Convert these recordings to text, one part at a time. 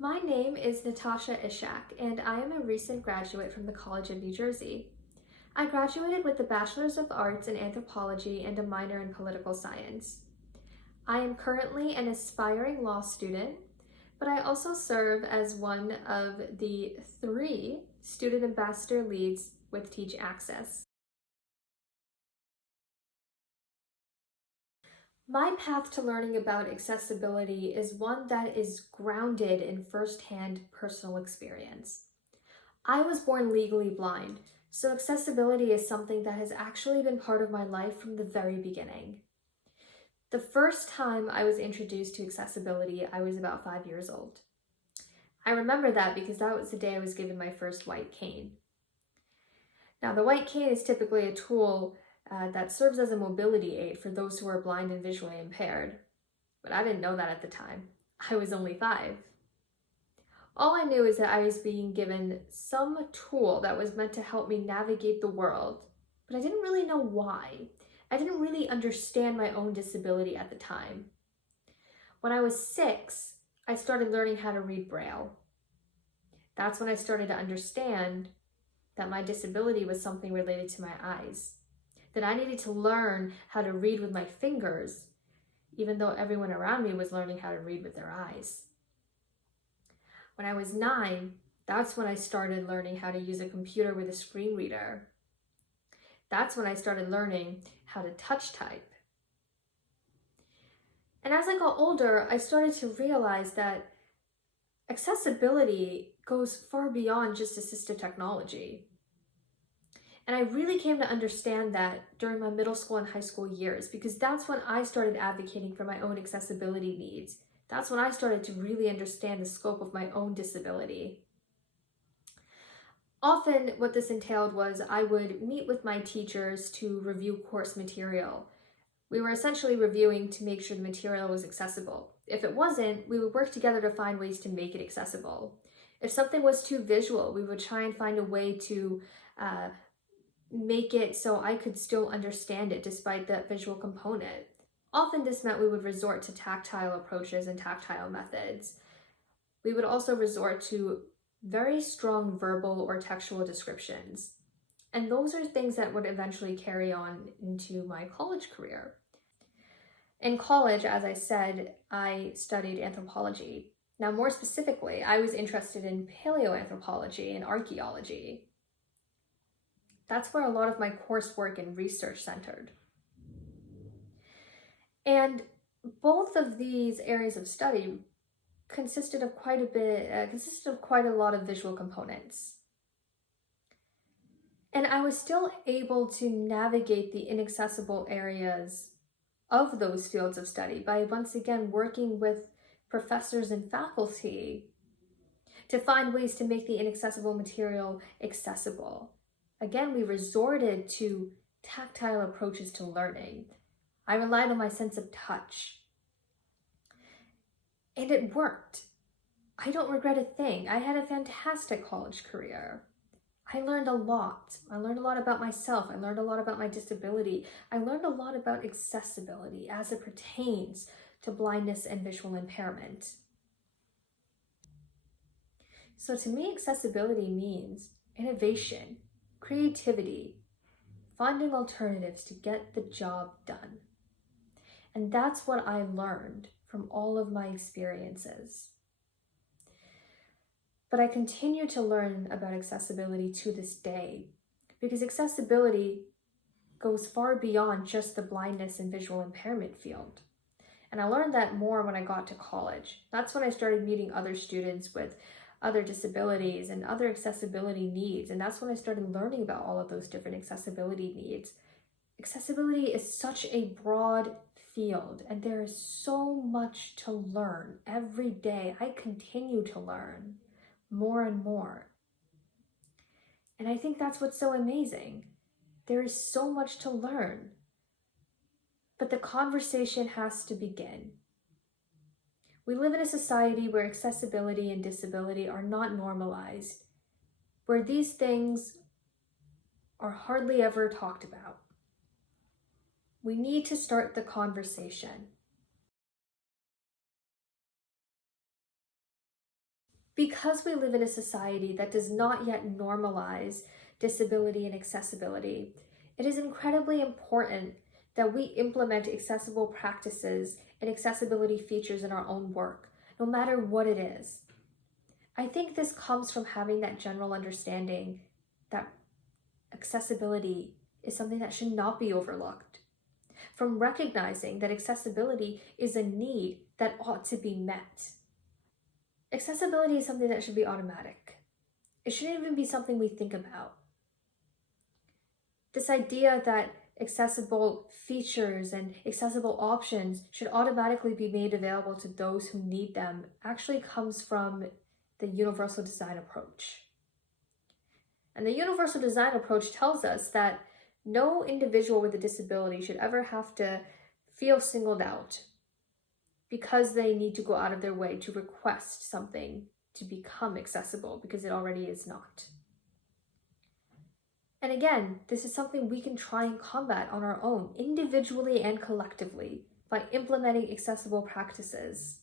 My name is Natasha Ishaq, and I am a recent graduate from the College of New Jersey. I graduated with a Bachelor's of Arts in Anthropology and a minor in Political Science. I am currently an aspiring law student, but I also serve as one of the 3 student ambassador leads with Teach Access. My path to learning about accessibility is one that is grounded in firsthand personal experience. I was born legally blind, so accessibility is something that has actually been part of my life from the very beginning. The first time I was introduced to accessibility, I was about 5 years old. I remember that because that was the day I was given my first white cane. Now, the white cane is typically a tool that serves as a mobility aid for those who are blind and visually impaired. But I didn't know that at the time. I was only 5. All I knew is that I was being given some tool that was meant to help me navigate the world, but I didn't really know why. I didn't really understand my own disability at the time. When I was 6, I started learning how to read Braille. That's when I started to understand that my disability was something related to my eyes, that I needed to learn how to read with my fingers, even though everyone around me was learning how to read with their eyes. When I was 9, that's when I started learning how to use a computer with a screen reader. That's when I started learning how to touch type. And as I got older, I started to realize that accessibility goes far beyond just assistive technology. And I really came to understand that during my middle school and high school years, because that's when I started advocating for my own accessibility needs. That's when I started to really understand the scope of my own disability. Often what this entailed was I would meet with my teachers to review course material. We were essentially reviewing to make sure the material was accessible. If it wasn't, we would work together to find ways to make it accessible. If something was too visual, we would try and find a way to make it so I could still understand it despite that visual component. Often this meant we would resort to tactile approaches and tactile methods. We would also resort to very strong verbal or textual descriptions. And those are things that would eventually carry on into my college career. In college, as I said, I studied anthropology. Now, more specifically, I was interested in paleoanthropology and archaeology. That's where a lot of my coursework and research centered. And both of these areas of study consisted of quite a lot of visual components. And I was still able to navigate the inaccessible areas of those fields of study by once again working with professors and faculty to find ways to make the inaccessible material accessible. Again, we resorted to tactile approaches to learning. I relied on my sense of touch. And it worked. I don't regret a thing. I had a fantastic college career. I learned a lot. I learned a lot about myself. I learned a lot about my disability. I learned a lot about accessibility as it pertains to blindness and visual impairment. So to me, accessibility means innovation, creativity, finding alternatives to get the job done. And that's what I learned from all of my experiences. But I continue to learn about accessibility to this day because accessibility goes far beyond just the blindness and visual impairment field. And I learned that more when I got to college. That's when I started meeting other students with other disabilities and other accessibility needs. And that's when I started learning about all of those different accessibility needs. Accessibility is such a broad field, and there is so much to learn every day. I continue to learn more and more. And I think that's what's so amazing. There is so much to learn. But the conversation has to begin. We live in a society where accessibility and disability are not normalized, where these things are hardly ever talked about. We need to start the conversation. Because we live in a society that does not yet normalize disability and accessibility, it is incredibly important that we implement accessible practices and accessibility features in our own work, no matter what it is. I think this comes from having that general understanding that accessibility is something that should not be overlooked, from recognizing that accessibility is a need that ought to be met. Accessibility is something that should be automatic. It shouldn't even be something we think about. This idea that accessible features and accessible options should automatically be made available to those who need them actually comes from the universal design approach. And the universal design approach tells us that no individual with a disability should ever have to feel singled out because they need to go out of their way to request something to become accessible because it already is not. And again, this is something we can try and combat on our own, individually and collectively, by implementing accessible practices.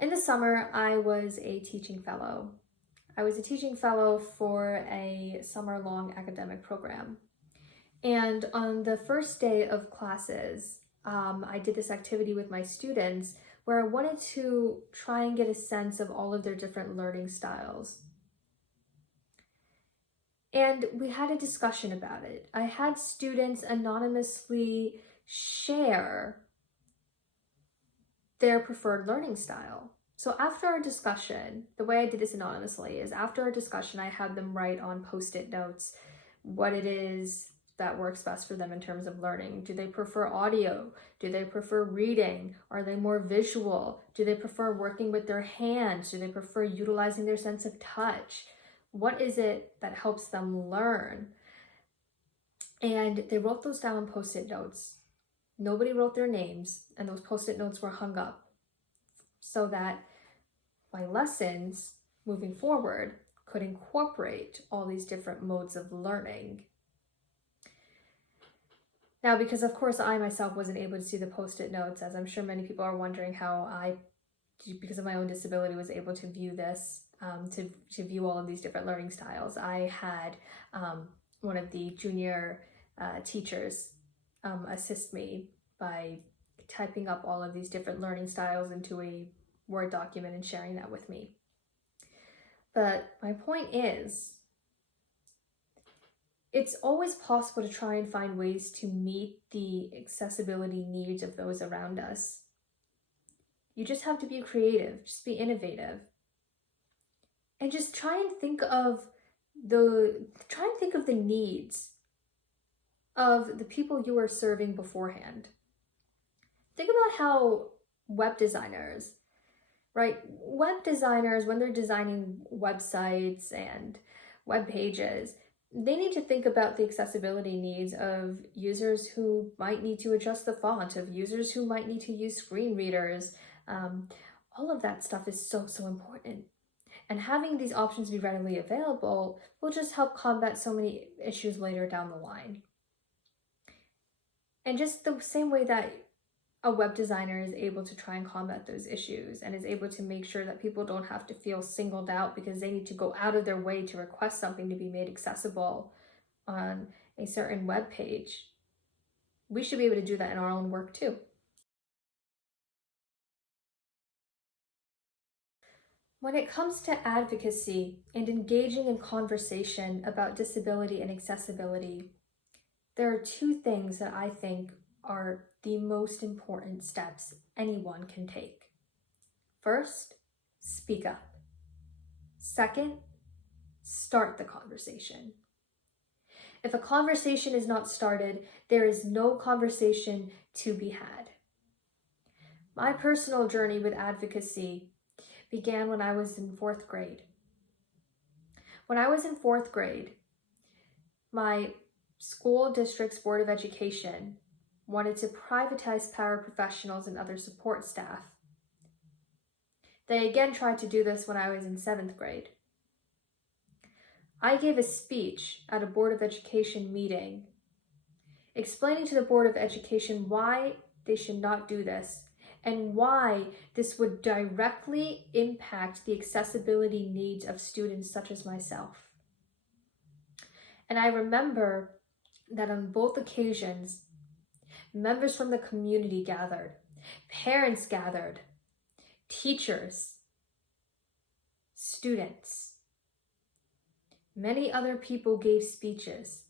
In the summer, I was a teaching fellow. I was a teaching fellow for a summer-long academic program. And on the first day of classes, I did this activity with my students where I wanted to try and get a sense of all of their different learning styles. And we had a discussion about it. I had students anonymously share their preferred learning style. So after our discussion, the way I did this anonymously is after our discussion, I had them write on Post-it notes what it is that works best for them in terms of learning. Do they prefer audio? Do they prefer reading? Are they more visual? Do they prefer working with their hands? Do they prefer utilizing their sense of touch? What is it that helps them learn? And they wrote those down on Post-it notes. Nobody wrote their names, and those Post-it notes were hung up so that my lessons moving forward could incorporate all these different modes of learning. Now, because of course I myself wasn't able to see the Post-it notes, as I'm sure many people are wondering how I, because of my own disability, was able to view this, to view all of these different learning styles. I had one of the junior teachers assist me by typing up all of these different learning styles into a Word document and sharing that with me. But my point is, it's always possible to try and find ways to meet the accessibility needs of those around us. You just have to be creative, just be innovative. And just try and think of the needs of the people you are serving beforehand. Think about how web designers, right? Web designers, when they're designing websites and web pages, they need to think about the accessibility needs of users who might need to adjust the font, of users who might need to use screen readers. All of that stuff is so important. And having these options be readily available will just help combat so many issues later down the line. And just the same way that a web designer is able to try and combat those issues and is able to make sure that people don't have to feel singled out because they need to go out of their way to request something to be made accessible on a certain web page, we should be able to do that in our own work too. When it comes to advocacy and engaging in conversation about disability and accessibility, there are two things that I think are the most important steps anyone can take. First, speak up. Second, start the conversation. If a conversation is not started, there is no conversation to be had. My personal journey with advocacy began when I was in 4th grade. When I was in 4th grade, my school district's Board of Education wanted to privatize paraprofessionals and other support staff. They again tried to do this when I was in 7th grade. I gave a speech at a Board of Education meeting explaining to the Board of Education why they should not do this and why this would directly impact the accessibility needs of students such as myself. And I remember that on both occasions, members from the community gathered, parents gathered, teachers, students. Many other people gave speeches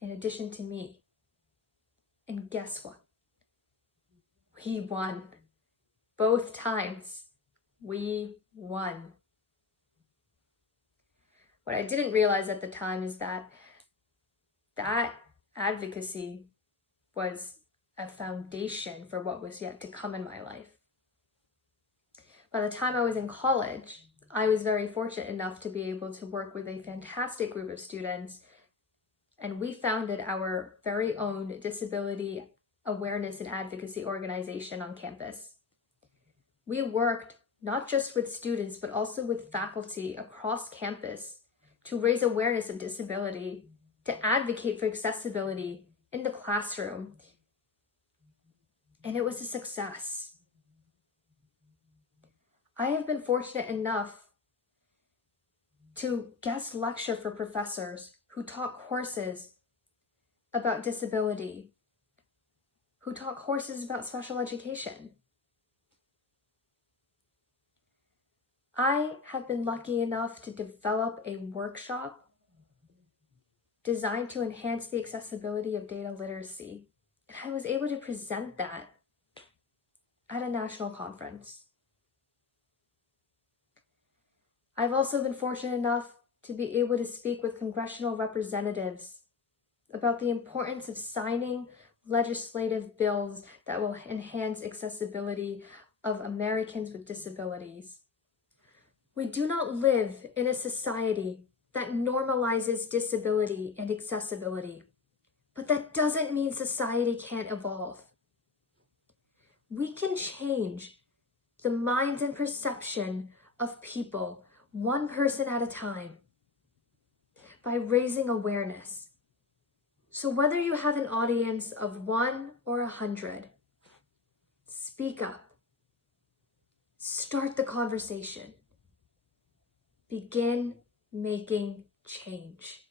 in addition to me. And guess what? We won. Both times, we won. What I didn't realize at the time is that advocacy was a foundation for what was yet to come in my life. By the time I was in college, I was very fortunate enough to be able to work with a fantastic group of students, and we founded our very own disability awareness and advocacy organization on campus. We worked not just with students, but also with faculty across campus to raise awareness of disability, to advocate for accessibility in the classroom. And it was a success. I have been fortunate enough to guest lecture for professors who taught courses about disability, who taught courses about special education. I have been lucky enough to develop a workshop designed to enhance the accessibility of data literacy, and I was able to present that at a national conference. I've also been fortunate enough to be able to speak with congressional representatives about the importance of signing legislative bills that will enhance accessibility of Americans with disabilities. We do not live in a society that normalizes disability and accessibility, but that doesn't mean society can't evolve. We can change the minds and perception of people one person at a time by raising awareness. So whether you have an audience of 1 or 100, speak up. Start the conversation. Begin making change.